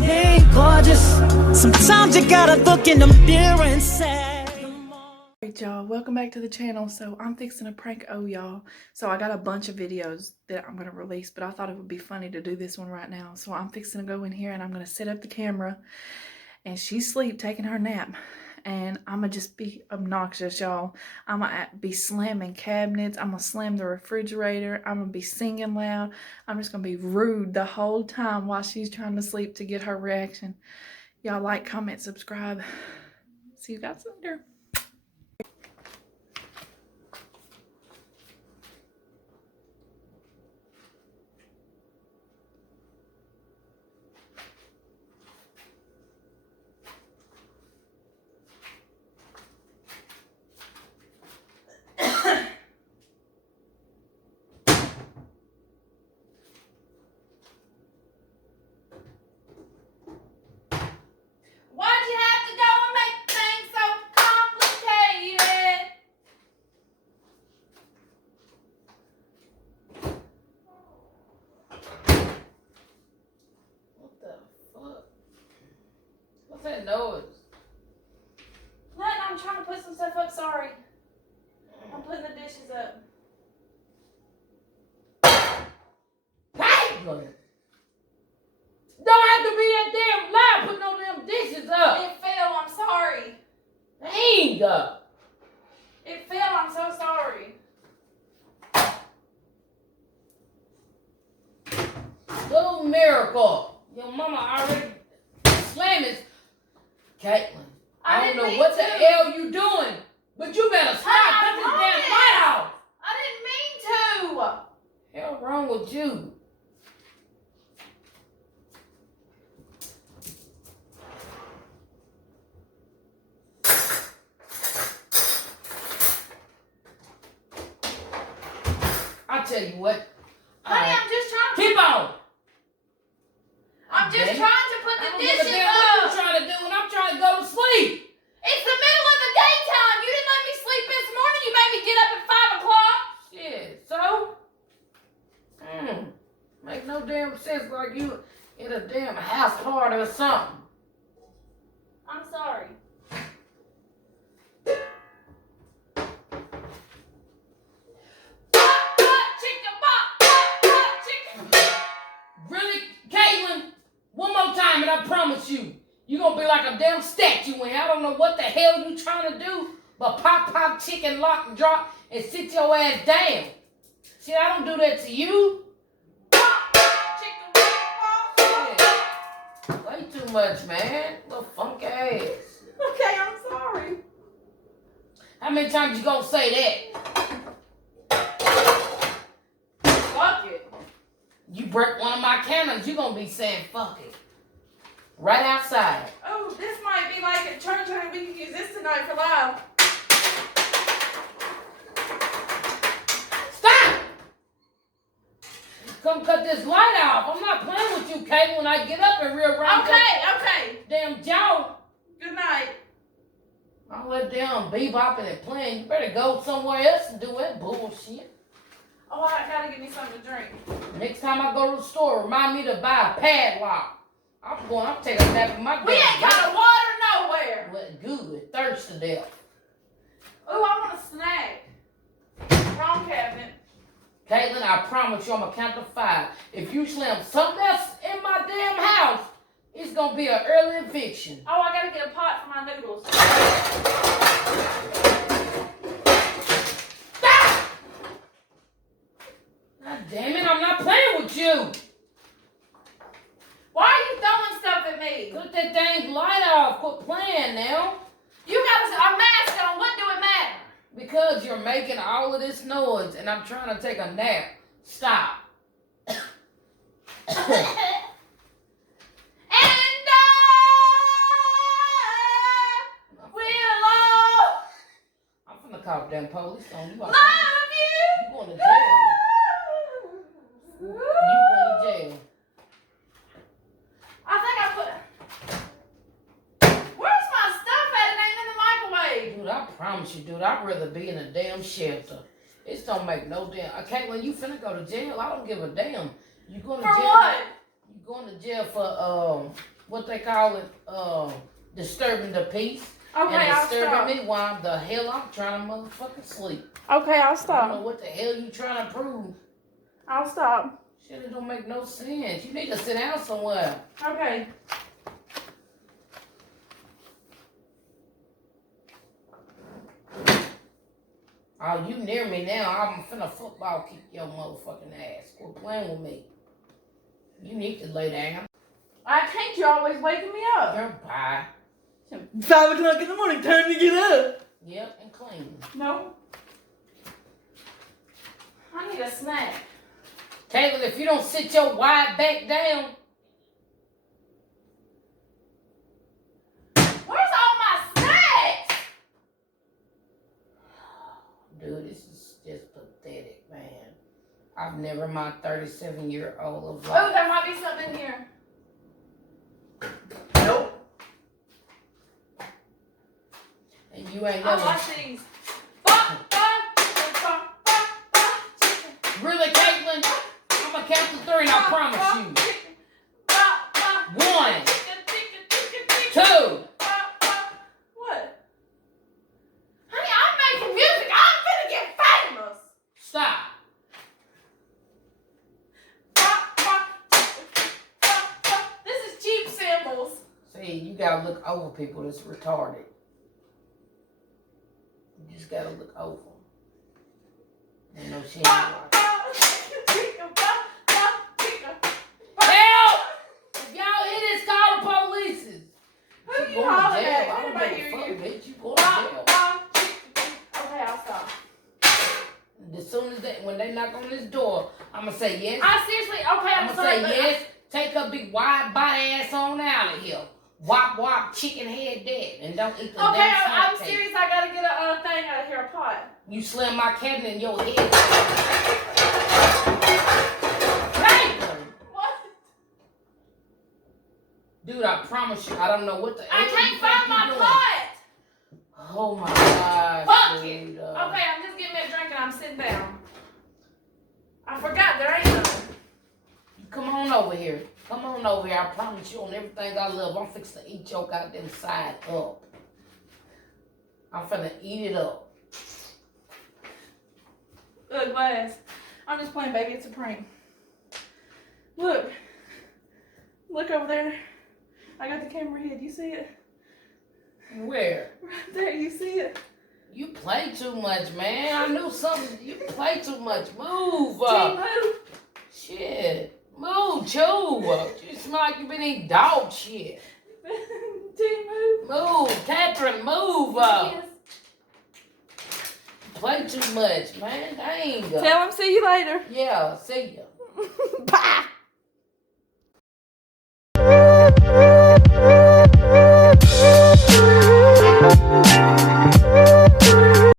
Hey, gorgeous. Sometimes you gotta look in the mirror and say. Alright, y'all, welcome back to the channel. So I'm fixing a prank y'all. So I got a bunch of videos that I'm gonna release, but I thought it would be funny to do this one right now. So I'm fixing to go in here and I'm gonna set up the camera, and she's asleep taking her nap, and I'm gonna just be obnoxious, y'all. I'm gonna be slamming cabinets, I'm gonna slam the refrigerator, I'm gonna be singing loud. I'm just gonna be rude the whole time while she's trying to sleep to get her reaction. Y'all like, comment, subscribe. See you guys later. Why'd you have to go and make things so complicated? What the fuck? What's that noise? Nothing, I'm trying to put some stuff up, sorry. I'm putting the dishes up. Caitlin! Don't have to be that damn loud putting no damn dishes up. It fell, I'm sorry. Dang up. It fell, I'm so sorry. Little miracle. Your mama already slammed it. Caitlin, I don't know what the hell you doing, but you better stop. Put this damn light off. I didn't mean to. Hell wrong with you? I'll tell you what. Honey, I'm just trying to... Keep on. I'm just trying to put the dishes What you up. trying to do when I'm trying to go to sleep? It's the middle of the daytime. You didn't let me sleep this morning. You made me get up at 5 o'clock. Shit, so? Make no damn sense like you in a damn house party or something. I'm sorry. Really, Caitlin? One more time and I promise you, you're gonna be like a damn statue and I don't know what the hell you trying to do, but pop, chicken, lock, and drop, and sit your ass down. See, I don't do that to you. Shit. Way too much, man. Little funk ass. Okay, I'm sorry. How many times you gonna say that? Fuck it. You break one of my cameras, you gonna be saying fuck it. Right outside. Oh, this might be like a church, honey. We can use this tonight for live. Stop! Come cut this light off. I'm not playing with you, Kate, when I get up and rearrange Okay. damn jaw. Good night. All that damn bebopping and playing. You better go somewhere else and do that bullshit. Oh, I gotta give me something to drink. Next time I go to the store, remind me to buy a padlock. I'm taking a nap in my We ain't got a water nowhere. Well, good. Thirst to death. Oh, I want a snack. Wrong cabinet. Caitlin, I promise you I'm gonna count to 5. If you slam something else in my damn house, it's gonna be an early eviction. Oh, I gotta get a pot for my noodles. Stop! God damn it, I'm not playing with you. Why are you throwing stuff at me? Put that dang light off. Quit playing now. You got a mask on. What do it matter? Because you're making all of this noise and I'm trying to take a nap. Stop. And we'll all I'm finna call damn police on you. love You going to jail. you. You going to jail. I think I put... Where's my stuff at? It ain't in the microwave. Dude, I promise you, dude, I'd rather be in a damn shelter. It don't make no damn... Caitlin, you finna go to jail? I don't give a damn. You going to For jail? what? You You going to jail for what they call it, disturbing the peace. Okay, and I'll stop. disturbing me while the hell I'm trying to motherfucking sleep. Okay, I'll I don't know stop. what the hell you trying to prove. I'll stop. Shit, it don't make no sense. You need to sit down somewhere. Okay. Oh, you near me now. I'm finna football kick your motherfucking ass. Quit playing with me. You need to lay down. I can't. You're always waking me up. You're bye. 5 o'clock in the morning. Time to get up. Yep, and clean. No. I need a snack. Taylor, if you don't sit your wide back down. Where's all my snacks? Dude, this is just pathetic, man. I've never in my 37-year-old of Oh, life. there might be something here. Nope. And you ain't I never. watch these. Really, Caitlin? I'm gonna count to 3 and I promise you. 1, 2. What? Honey, I'm making music. I'm gonna get famous. Stop. This is cheap samples. See, you gotta look over people that's retarded. You just gotta look over them. Ain't no shit. Help! If y'all hear this, call the police. Who You you going to hollering jail. at? I don't Anybody give a hear fuck, you? bitch. You going to jail. Okay, I'll stop. As soon as when they knock on this door, I'm gonna say yes. I seriously, okay, I'm I'm gonna sorry. say yes. Take her big wide body ass on out of here. Wop wop chicken head dead, and don't eat the Okay, damn I'm snack serious. I gotta get a thing out of here, a pot. You slam my cabinet in your head. Caitlin! What? Dude, I promise you, I don't know what the I hell you can't think find you my doing. pot. Oh my gosh. Fuck dude, it. Okay, I'm just getting me a drink and I'm sitting down. I forgot there ain't none. Come on over here. Come on over here. I promise you on everything I love, I'm fixing to eat your goddamn side up. I'm finna eat it up. Look, glass. I'm just playing, baby. It's a prank. Look. Look over there. I got the camera hid. You see it? Where? Right there. You see it? You play too much, man. I knew something. You play too much. Move. Team move. Shit. Move, chew. You smell like you been eating dog shit. Team move. Move. Catherine, move. Yes. Play too much, man. Dang. Tell him see you later. Yeah, see ya. Bye.